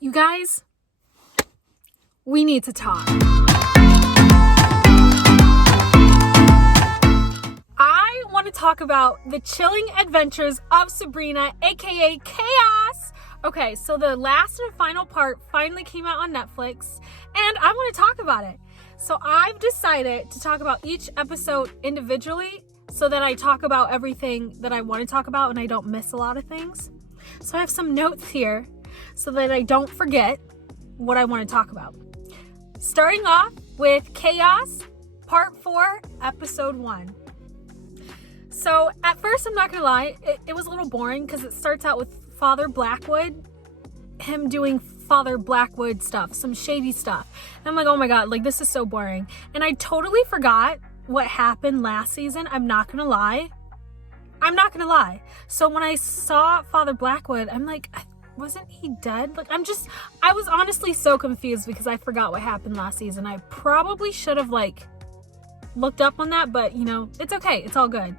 You guys, we need to talk. I want to talk about the chilling adventures of Sabrina, aka Chaos. Okay, so the last and final part finally came out on Netflix, and I want to talk about it. So I've decided to talk about each episode individually so that I talk about everything that I want to talk about and I don't miss a lot of things. So I have some notes here so that I don't forget what I want to talk about. Starting off with Chaos, Part 4, Episode 1. So at first, I'm not going to lie, it was a little boring because it starts out with Father Blackwood, him doing Father Blackwood stuff, some shady stuff. And I'm like, oh my God, like this is so boring. And I totally forgot what happened last season. I'm not going to lie. So when I saw Father Blackwood, I'm like, wasn't he dead? Like, I was honestly so confused because I forgot what happened last season. I probably should have looked up on that, but it's okay. It's all good.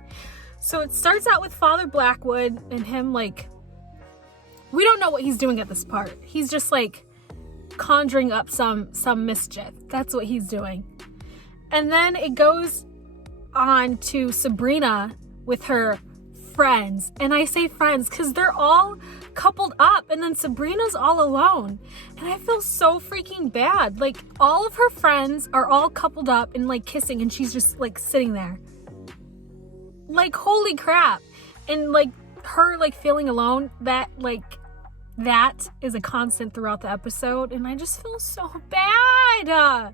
So it starts out with Father Blackwood and him we don't know what he's doing at this part. He's just conjuring up some mischief. That's what he's doing. And then it goes on to Sabrina with her friends. And I say friends because they're all coupled up and then Sabrina's all alone. And I feel so freaking bad. All of her friends are all coupled up and kissing and she's just sitting there. Holy crap. And her feeling alone, that is a constant throughout the episode and I just feel so bad.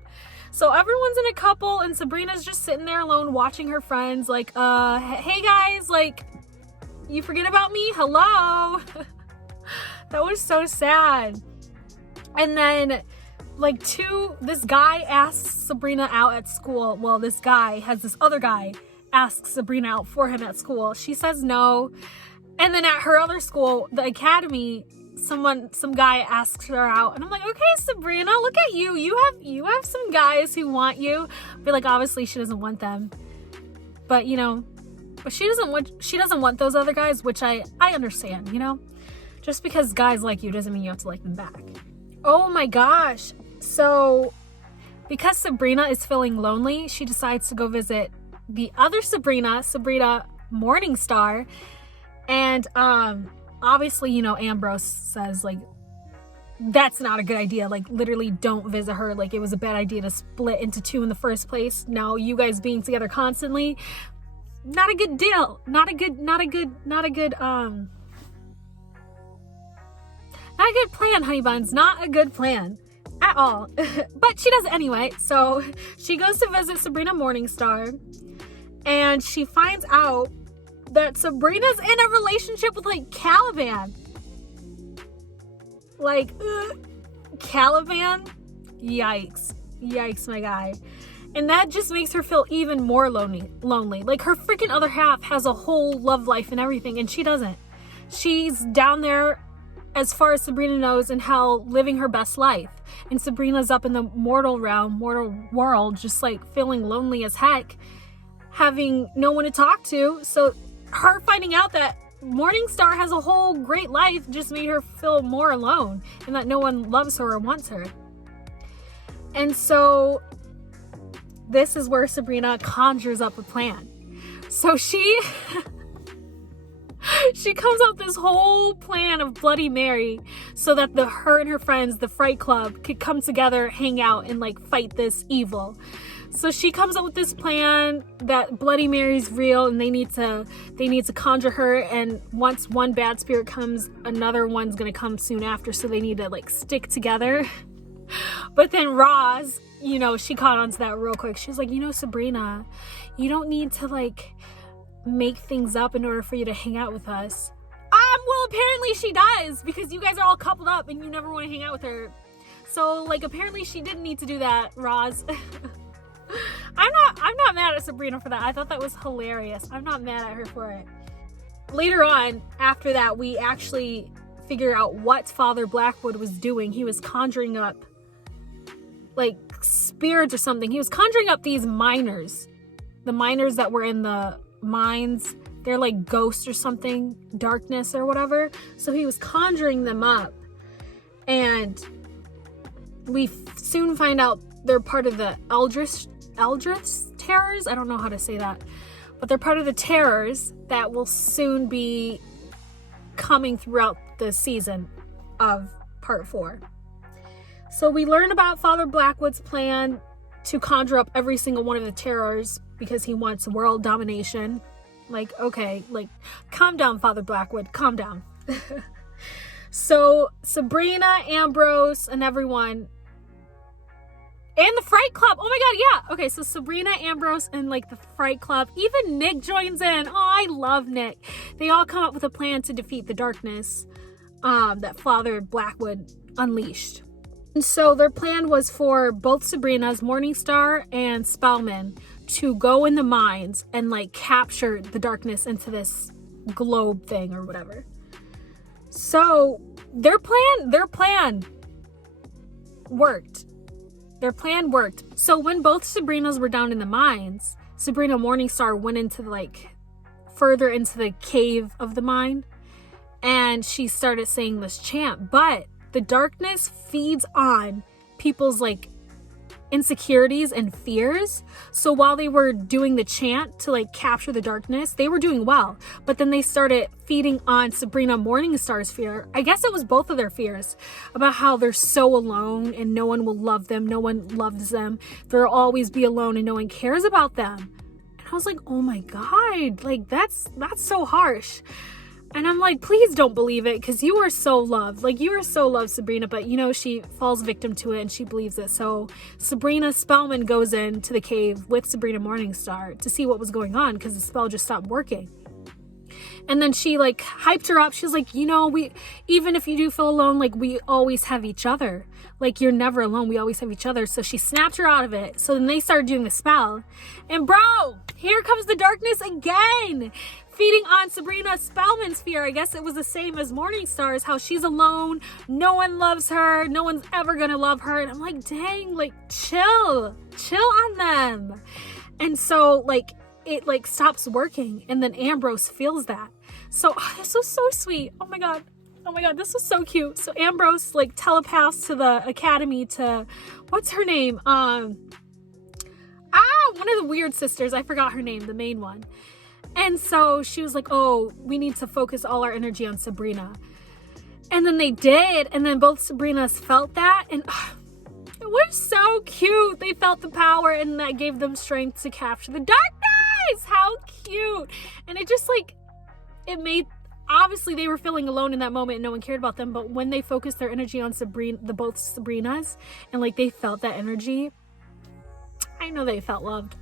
So everyone's in a couple and Sabrina's just sitting there alone watching her friends hey guys, you forget about me? Hello. That was so sad. And then this guy asks Sabrina out at school. Well, this other guy asks Sabrina out for him at school. She says no. And then at her other school, the academy, some guy asks her out and I'm like, okay, Sabrina, look at you. You have some guys who want you. But obviously she doesn't want them. But but she doesn't want those other guys, which I understand, Just because guys like you doesn't mean you have to like them back. Oh my gosh. So because Sabrina is feeling lonely, she decides to go visit the other Sabrina Morningstar. And obviously, Ambrose says that's not a good idea. Literally don't visit her. It was a bad idea to split into two in the first place. Now you guys being together constantly, not a good deal. Not a good plan, honey buns. Not a good plan at all. But she does it anyway. So she goes to visit Sabrina Morningstar and she finds out that Sabrina's in a relationship with Caliban. Caliban? Yikes, my guy. And that just makes her feel even more lonely. Her freaking other half has a whole love life and everything, and she doesn't. She's down there, as far as Sabrina knows, in hell, living her best life. And Sabrina's up in the mortal world, just feeling lonely as heck, having no one to talk to. So her finding out that Morningstar has a whole great life just made her feel more alone and that no one loves her or wants her. And so this is where Sabrina conjures up a plan. So she comes up with this whole plan of Bloody Mary so that her and her friends, the Fright Club, could come together, hang out, and fight this evil. So she comes up with this plan that Bloody Mary's real and they need to conjure her, and once one bad spirit comes, another one's gonna come soon after, so they need to stick together. But then Roz, she caught on to that real quick. She's like, Sabrina, you don't need to make things up in order for you to hang out with us. Well, apparently she does, because you guys are all coupled up and you never want to hang out with her. So apparently she didn't need to do that, Roz. I'm not mad at Sabrina for that. I thought that was hilarious. I'm not mad at her for it. Later on, after that, we actually figure out what Father Blackwood was doing. He was conjuring up spirits or something. He was conjuring up these miners. The miners that were in the mines. They're ghosts or something, darkness or whatever. So he was conjuring them up. And we soon find out they're part of the Eldritch terrors. I don't know how to say that, but they're part of the terrors that will soon be coming throughout the season of part 4. So we learn about Father Blackwood's plan to conjure up every single one of the terrors because he wants world domination. Like, okay, like, calm down, Father Blackwood, calm down. So Sabrina, Ambrose, and everyone, and the Fright Club. Oh my god, yeah. Okay, so Sabrina, Ambrose, and like the Fright Club. Even Nick joins in. Oh, I love Nick. They all come up with a plan to defeat the darkness that Father Blackwood unleashed. And so their plan was for both Sabrina's Morningstar and Spellman to go in the mines and like capture the darkness into this globe thing or whatever. So their plan worked. Their plan worked. So when both Sabrinas were down in the mines, Sabrina Morningstar went into like further into the cave of the mine, and she started saying this chant. But the darkness feeds on people's like insecurities and fears. So while they were doing the chant to like capture the darkness, they were doing well. But then they started feeding on Sabrina Morningstar's fear. I guess it was both of their fears about how they're so alone and no one will love them. No one loves them. They'll always be alone and no one cares about them. And I was like, oh my God, like that's so harsh. And I'm like, please don't believe it, because you are so loved. Like, you are so loved, Sabrina. But, you know, she falls victim to it and she believes it. So Sabrina Spellman goes into the cave with Sabrina Morningstar to see what was going on, because the spell just stopped working. And then she, like, hyped her up. She's like, you know, even if you do feel alone, like, we always have each other. Like, you're never alone. We always have each other. So she snapped her out of it. So then they started doing the spell. And, bro, here comes the darkness again, feeding on Sabrina Spellman's fear. I guess it was the same as Morningstar's, how she's alone, no one loves her, no one's ever gonna love her. And I'm like, dang, like, chill on them. And so, like, it, like, stops working, and then Ambrose feels that. So, this was so sweet. Oh my God, this was so cute. So Ambrose, like, telepaths to the academy to, what's her name? One of the weird sisters, I forgot her name, the main one. And so she was like, oh, we need to focus all our energy on Sabrina. And then they did. And then both Sabrinas felt that. And it was so cute. They felt the power, and that gave them strength to capture the darkness. How cute. And it just, like, it made, obviously they were feeling alone in that moment and no one cared about them. But when they focused their energy on both Sabrinas, and like they felt that energy, I know they felt loved.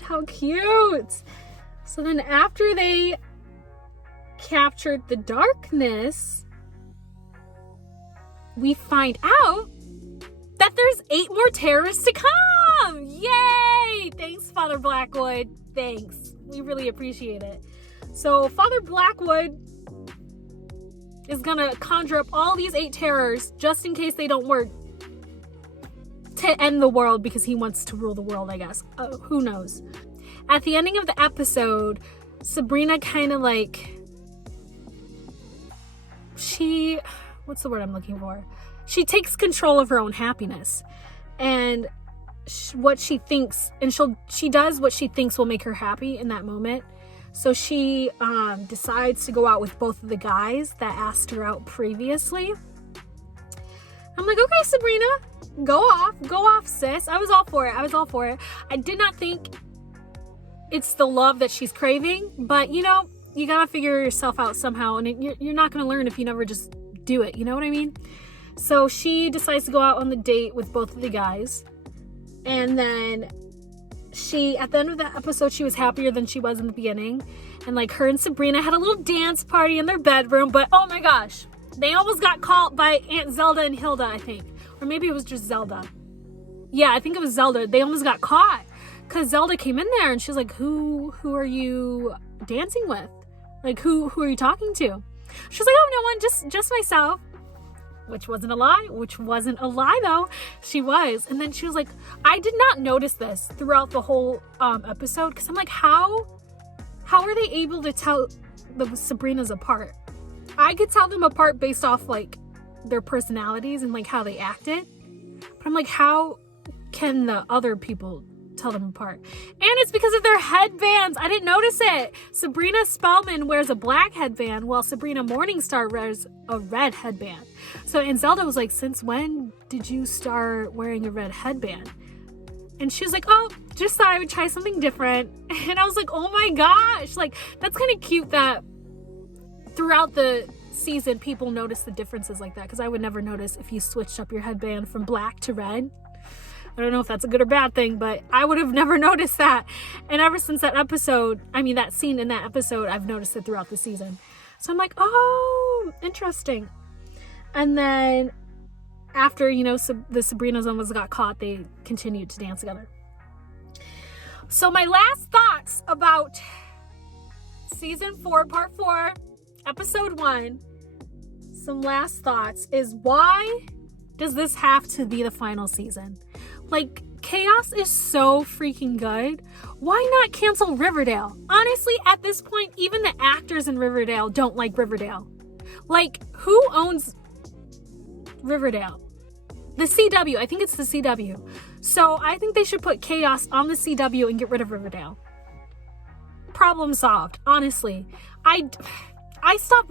How cute. So then after they captured the darkness, we find out that there's 8 more terrorists to come. Yay! Thanks, Father Blackwood. Thanks. We really appreciate it. So Father Blackwood is gonna conjure up all these 8 terrors just in case they don't work, to end the world, because he wants to rule the world, I guess. Who knows? At the ending of the episode, Sabrina kind of like, what's the word I'm looking for? She takes control of her own happiness and what she thinks, and she does what she thinks will make her happy in that moment. So she decides to go out with both of the guys that asked her out previously. I'm like, okay, Sabrina, go off, sis. I was all for it. I did not think it's the love that she's craving, but you know, you gotta figure yourself out somehow, and you're not gonna learn if you never just do it, you know what I mean? So she decides to go out on the date with both of the guys, and then at the end of the episode, she was happier than she was in the beginning, and like her and Sabrina had a little dance party in their bedroom, but oh my gosh, they almost got caught by Aunt Zelda and Hilda, I think. Or maybe it was just Zelda. Yeah, I think it was Zelda. They almost got caught because Zelda came in there and she's like, who are you dancing with? Like, who are you talking to? She's like, oh, no one, just myself. Which wasn't a lie though. She was. And then she was like, I did not notice this throughout the whole episode, because I'm like, how are they able to tell the Sabrinas apart? I could tell them apart based off like their personalities and like how they acted. But I'm like, how can the other people tell them apart? And it's because of their headbands. I didn't notice it. Sabrina Spellman wears a black headband while Sabrina Morningstar wears a red headband. So, and Zelda was like, since when did you start wearing a red headband? And she was like, oh, just thought I would try something different. And I was like, oh my gosh, like that's kind of cute that throughout the season people notice the differences like that, because I would never notice if you switched up your headband from black to red. I don't know if that's a good or bad thing, but I would have never noticed that. And ever since that episode, that scene in that episode, I've noticed it throughout the season. So I'm like, oh, interesting. And then after, the Sabrinas almost got caught, they continued to dance together. So my last thoughts about season 4, part 4, episode 1, some last thoughts is, why does this have to be the final season? Like, Chaos is so freaking good. Why not cancel Riverdale? Honestly, at this point, even the actors in Riverdale don't like Riverdale. Like, who owns Riverdale? The CW. I think it's the CW. So I think they should put Chaos on the CW and get rid of Riverdale. Problem solved. Honestly, I stopped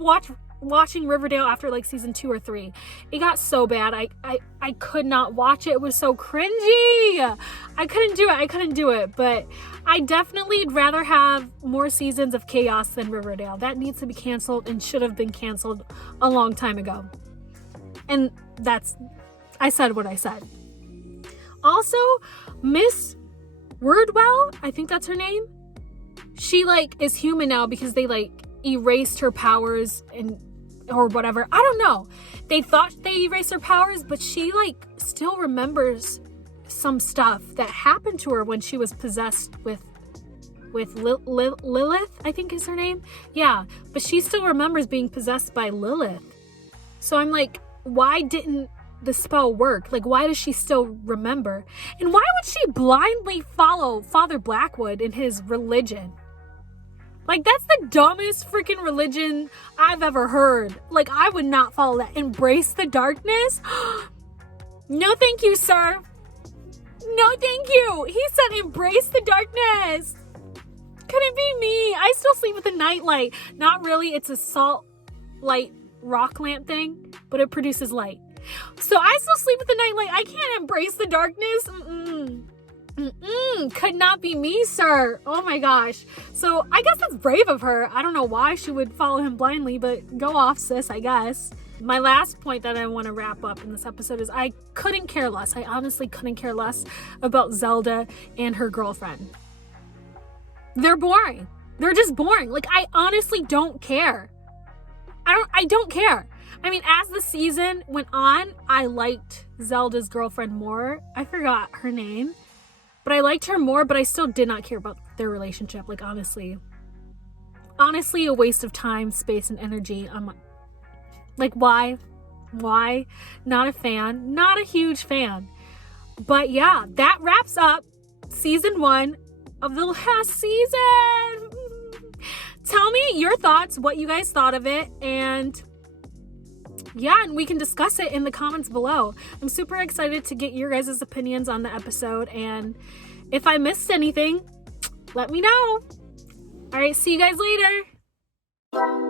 watching Riverdale after like season 2 or 3. It got so bad. I could not watch it. It was so cringy. I couldn't do it. But I definitely would rather have more seasons of Chaos than Riverdale. That needs to be canceled and should have been canceled a long time ago. And I said what I said. Also, Miss Wordwell, I think that's her name. She is human now because they erased her powers or whatever. I don't know. They thought they erased her powers, but she still remembers some stuff that happened to her when she was possessed with Lilith, I think is her name. Yeah, but she still remembers being possessed by Lilith. So I'm like, why didn't the spell work? Why does she still remember? And why would she blindly follow Father Blackwood in his religion? That's the dumbest freaking religion I've ever heard. I would not follow that. Embrace the darkness? No, thank you, sir. No, thank you. He said embrace the darkness. Couldn't be me. I still sleep with a nightlight. Not really. It's a salt light rock lamp thing, but it produces light. So I still sleep with the nightlight. I can't embrace the darkness. Could not be me, sir. Oh my gosh. So I guess that's brave of her. I don't know why she would follow him blindly, but go off, sis, I guess. My last point that I want to wrap up in this episode is I couldn't care less. I honestly couldn't care less about Zelda and her girlfriend. They're boring. They're just boring. I honestly don't care. I don't care. As the season went on, I liked Zelda's girlfriend more. I forgot her name. But I liked her more, but I still did not care about their relationship. Honestly, a waste of time, space, and energy. I'm why? Not a fan. Not a huge fan. But yeah, that wraps up season 1 of the last season. Tell me your thoughts, what you guys thought of it, and we can discuss it in the comments below. I'm super excited to get your guys' opinions on the episode, and if I missed anything, let me know. All right, see you guys later.